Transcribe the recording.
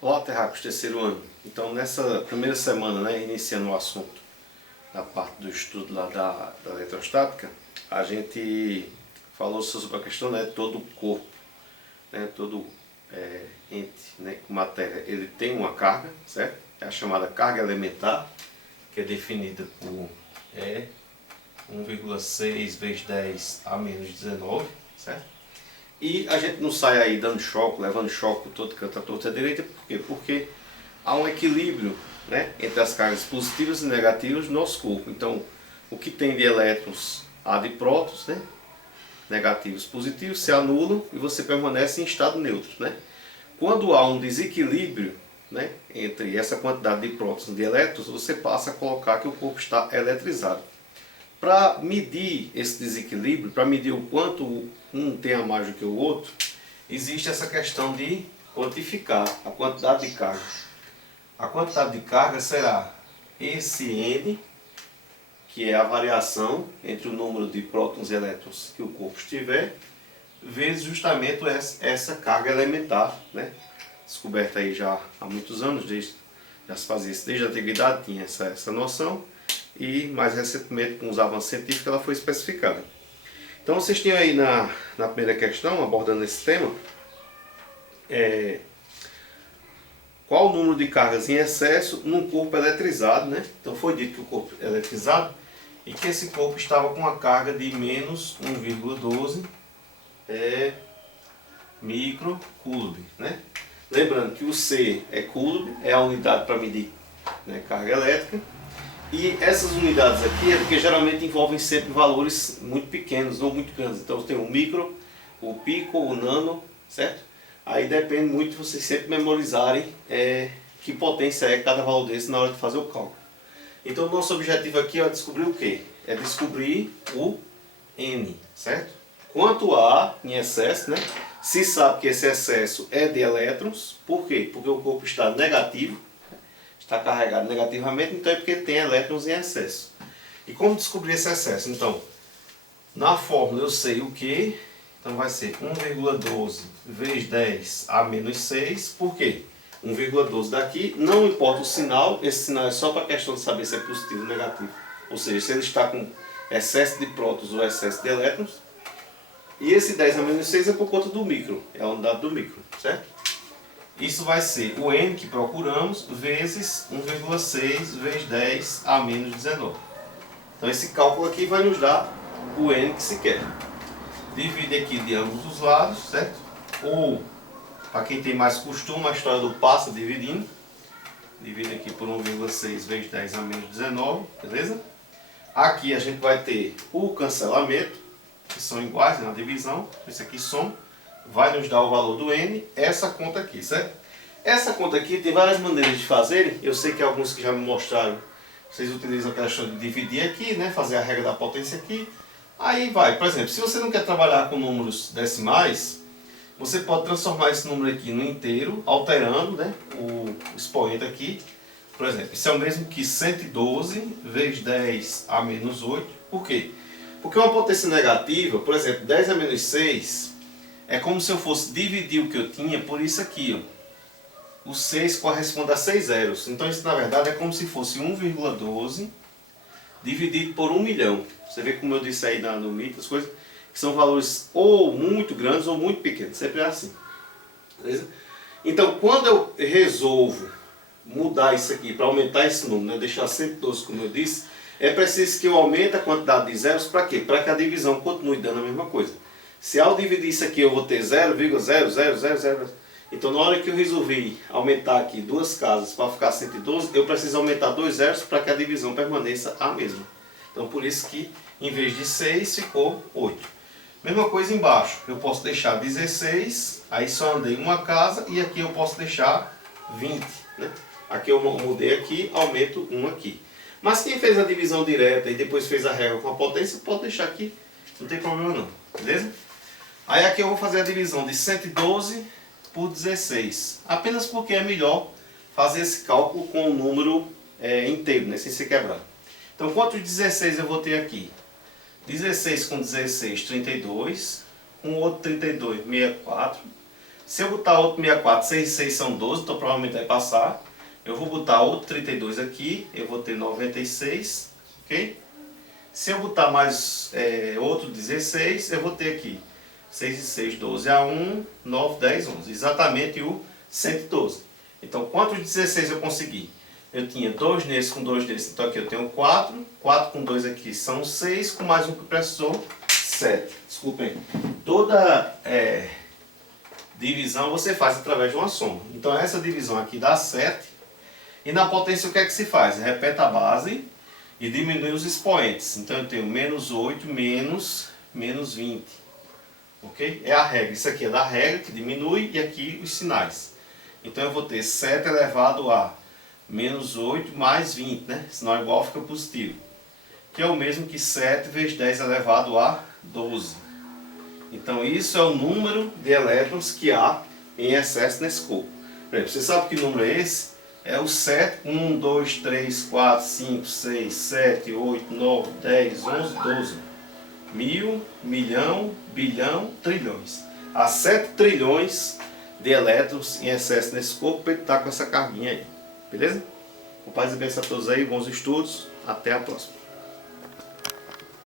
Olá, terráqueos, terceiro ano. Então, nessa primeira semana, né, iniciando o assunto da parte do estudo lá da eletrostática, a gente falou sobre a questão, né, todo o corpo, né, todo ente, né, com matéria, ele tem uma carga, certo? É a chamada carga elementar, que é definida por 1,6 vezes 10 a menos 19, certo? E a gente não sai aí dando choque, levando choque por todo canto, à torta à direita, por quê? Porque há um equilíbrio, né, entre as cargas positivas e negativas no nosso corpo. Então, o que tem de elétrons há de prótons, né, negativos positivos, se anulam e você permanece em estado neutro. Né? Quando há um desequilíbrio, né, entre essa quantidade de prótons e de elétrons, você passa a colocar que o corpo está eletrizado. Para medir esse desequilíbrio, para medir o quanto um tem a mais do que o outro, existe essa questão de quantificar a quantidade de carga. A quantidade de carga será esse N, que é a variação entre o número de prótons e elétrons que o corpo estiver, vezes justamente essa carga elementar, né? Descoberta aí já há muitos anos, já se fazia isso desde a antiguidade, tinha essa noção, e mais recentemente com os avanços científicos ela foi especificada. Então vocês tinham aí na primeira questão, abordando esse tema, qual o número de cargas em excesso num corpo eletrizado, né? Então foi dito que o corpo é eletrizado e que esse corpo estava com uma carga de menos 1,12 microcoulomb, né? Lembrando que o C é coulomb, é a unidade para medir, né, carga elétrica. E essas unidades aqui é porque geralmente envolvem sempre valores muito pequenos, não muito grandes. Então tem o micro, o pico, o nano, certo? Aí depende muito de vocês sempre memorizarem que potência é cada valor desse na hora de fazer o cálculo. Então o nosso objetivo aqui é descobrir o quê? É descobrir o N, certo? Quanto há em excesso, né? Se sabe que esse excesso é de elétrons, por quê? Porque o corpo está negativo, está carregado negativamente, então é porque tem elétrons em excesso. E como descobrir esse excesso? Então, na fórmula eu sei o que, então vai ser 1,12 vezes 10 a menos 6, por quê? 1,12 daqui, não importa o sinal, esse sinal é só para a questão de saber se é positivo ou negativo. Ou seja, se ele está com excesso de prótons ou excesso de elétrons. E esse 10 a menos 6 é por conta do micro, é a unidade do micro, certo? Isso vai ser o N que procuramos vezes 1,6 vezes 10 a menos 19. Então esse cálculo aqui vai nos dar o N que se quer. Divide aqui de ambos os lados, certo? Ou, para quem tem mais costume, a história do passa dividindo. Divide aqui por 1,6 vezes 10 a menos 19, beleza? Aqui a gente vai ter o cancelamento, que são iguais na divisão. Esse aqui soma. Vai nos dar o valor do N, essa conta aqui, certo? Essa conta aqui tem várias maneiras de fazerem. Eu sei que alguns que já me mostraram, vocês utilizam aquela história de dividir aqui, né? Fazer a regra da potência aqui. Aí vai, por exemplo, se você não quer trabalhar com números decimais, você pode transformar esse número aqui no inteiro, alterando, né, o expoente aqui. Por exemplo, isso é o mesmo que 112 vezes 10 a menos 8. Por quê? Porque uma potência negativa, por exemplo, 10 a menos 6... é como se eu fosse dividir o que eu tinha por isso aqui. Ó. O 6 corresponde a 6 zeros. Então isso na verdade é como se fosse 1,12 dividido por 1 milhão. Você vê como eu disse aí no mito, as coisas que são valores ou muito grandes ou muito pequenos. Sempre é assim. Beleza? Então quando eu resolvo mudar isso aqui para aumentar esse número, né, deixar 112 como eu disse, é preciso que eu aumente a quantidade de zeros para quê? Para que a divisão continue dando a mesma coisa. Se ao dividir isso aqui eu vou ter 0,0000, então na hora que eu resolvi aumentar aqui duas casas para ficar 112, eu preciso aumentar dois zeros para que a divisão permaneça a mesma. Então por isso que em vez de 6 ficou 8. Mesma coisa embaixo, eu posso deixar 16, aí só andei uma casa e aqui eu posso deixar 20. Né? Aqui eu mudei aqui, aumento 1 aqui. Mas quem fez a divisão direta e depois fez a regra com a potência, pode deixar aqui, não tem problema não, beleza? Aí aqui eu vou fazer a divisão de 112 por 16. Apenas porque é melhor fazer esse cálculo com o número inteiro, né, sem ser quebrado. Então quantos 16 eu vou ter aqui? 16 com 16, 32. Com outro 32, 64. Se eu botar outro 64, 6 e 6 são 12, então provavelmente vai passar. Eu vou botar outro 32 aqui, eu vou ter 96, ok? Se eu botar mais outro 16, eu vou ter aqui 6 e 6, 12 a 1, 9, 10, 11. Exatamente o 112. Então, quantos 16 eu consegui? Eu tinha 2 nesse com 2 desse, então aqui eu tenho 4. 4 com 2 aqui são 6, com mais um que precisou, 7. Desculpem. Toda divisão você faz através de uma soma. Então, essa divisão aqui dá 7. E na potência o que é que se faz? Repete a base e diminui os expoentes. Então eu tenho menos 8 menos 20. Ok? É a regra. Isso aqui é da regra que diminui e aqui os sinais. Então eu vou ter 7 elevado a menos 8 mais 20, né? Sinal igual fica positivo. Que é o mesmo que 7 vezes 10 elevado a 12. Então isso é o número de elétrons que há em excesso nesse corpo. Por exemplo, você sabe que número é esse? É o 7, 1, 2, 3, 4, 5, 6, 7, 8, 9, 10, 11, 12. Mil, milhão, bilhão, trilhões. Há 7 trilhões de elétrons em excesso nesse corpo para ele estar com essa carguinha aí. Beleza? Com paz e bênção a todos aí, bons estudos. Até a próxima.